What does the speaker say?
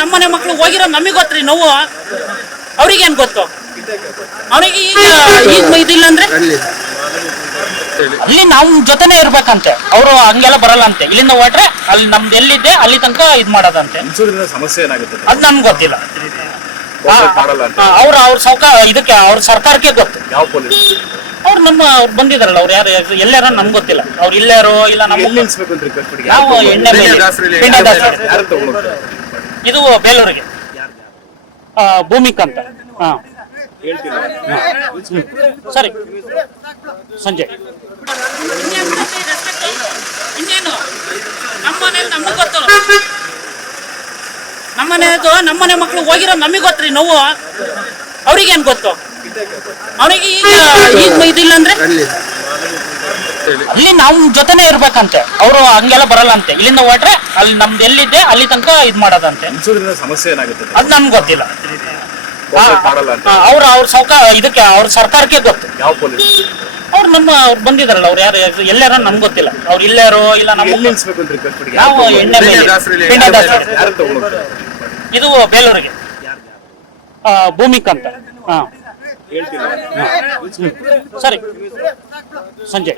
ನಮ್ಮನೆ ಮಕ್ಳು ಹೋಗಿರೋ ನಮಗೆ ಗೊತ್ತ್ರಿ ನೋವು. ಅವ್ರಿಗೇನ್ ಗೊತ್ತು? ಅವನಿಗೆ ಈಗ ಇದಿಲ್ಲ ಅಂದ್ರೆ ಅಲ್ಲಿ ನಮ್ ಜೊತೆನೆ ಇರ್ಬೇಕಂತೆ. ಅವರು ಹಂಗೆಲ್ಲ ಬರಲ್ಲ ಅಂತೆ. ಇಲ್ಲಿಂದ ಹೊಟ್ರೆ ಅಲ್ಲಿ ನಮ್ದು ಎಲ್ಲಿದ್ದೆ ಅಲ್ಲಿ ತನಕ ಇದ್ ಮಾಡೋದಂತೆ. ಸಮಸ್ಯೆ ಏನಾಗುತ್ತೆ ಅದ್ ನಮ್ಗೆ ಗೊತ್ತಿಲ್ಲ. ಅವ್ರ ಇದಕ್ಕೆ ಅವ್ರ ಸರ್ಕಾರಕ್ಕೆ ಗೊತ್ತು. ಯಾವ ಪೊಲೀಸ್ ಅವ್ರು ಅವ್ರು ಬಂದಿದಾರಲ್ಲ, ಅವ್ರು ಯಾರು ಎಲ್ಲಾರ ನಮ್ಗೆ ಗೊತ್ತಿಲ್ಲ. ಅವ್ರು ಇಲ್ಲಾರೋ ಇಲ್ಲ ನಾವು ಎಣ್ಣೆ ಇದು ಬೇಲೂರಿಗೆ ಭೂಮಿಕ್ ಅಂತ. ಹಾ ಸರಿ ಸಂಜೆ ಇನ್ನೇನು ನಮಗೆ ಗೊತ್ತು. ನಮ್ಮನೆ ಮಕ್ಳು ಹೋಗಿರೋ ನಮಗೆ ಗೊತ್ತ್ರಿ ನೋವು. ಅವ್ರಿಗೇನ್ ಗೊತ್ತು? ಅವನಿಗೆ ಈಗ ಇದಿಲ್ಲ ಅಂದ್ರೆ ಅಲ್ಲಿ ನಮ್ ಜೊತೆನೆ ಇರ್ಬೇಕಂತೆ. ಅವರು ಹಂಗೆಲ್ಲ ಬರಲ್ಲ ಅಂತೆ. ಇಲ್ಲಿಂದ ಹೊಟ್ರೆ ಅಲ್ಲಿ ನಮ್ದು ಎಲ್ಲಿದ್ದೆ ಅಲ್ಲಿ ತನಕ ಇದ್ ಮಾಡೋದಂತೆ. ಸಮಸ್ಯೆ ಏನಾಗುತ್ತೆ ಅದ್ ನಮ್ಗೆ ಗೊತ್ತಿಲ್ಲ. ಇದಕ್ಕೆ ಅವ್ರ ಸರ್ಕಾರಕ್ಕೆ ಗೊತ್ತು. ಯಾವ ಪೊಲೀಸ್ ಅವ್ರು ಬಂದಿದಾರಲ್ಲ, ಅವ್ರು ಯಾರು ಎಲ್ಲಾರ ನಮ್ಗೆ ಗೊತ್ತಿಲ್ಲ. ಅವ್ರು ಇಲ್ಲಾರೋ ಇಲ್ಲ ನಾವು ಎಣ್ಣೆ ಇದು ಬೇಲೂರಿಗೆ ಭೂಮಿಕ್ ಅಂತ. ಹಾ ಸರಿ ಸಂಜೆ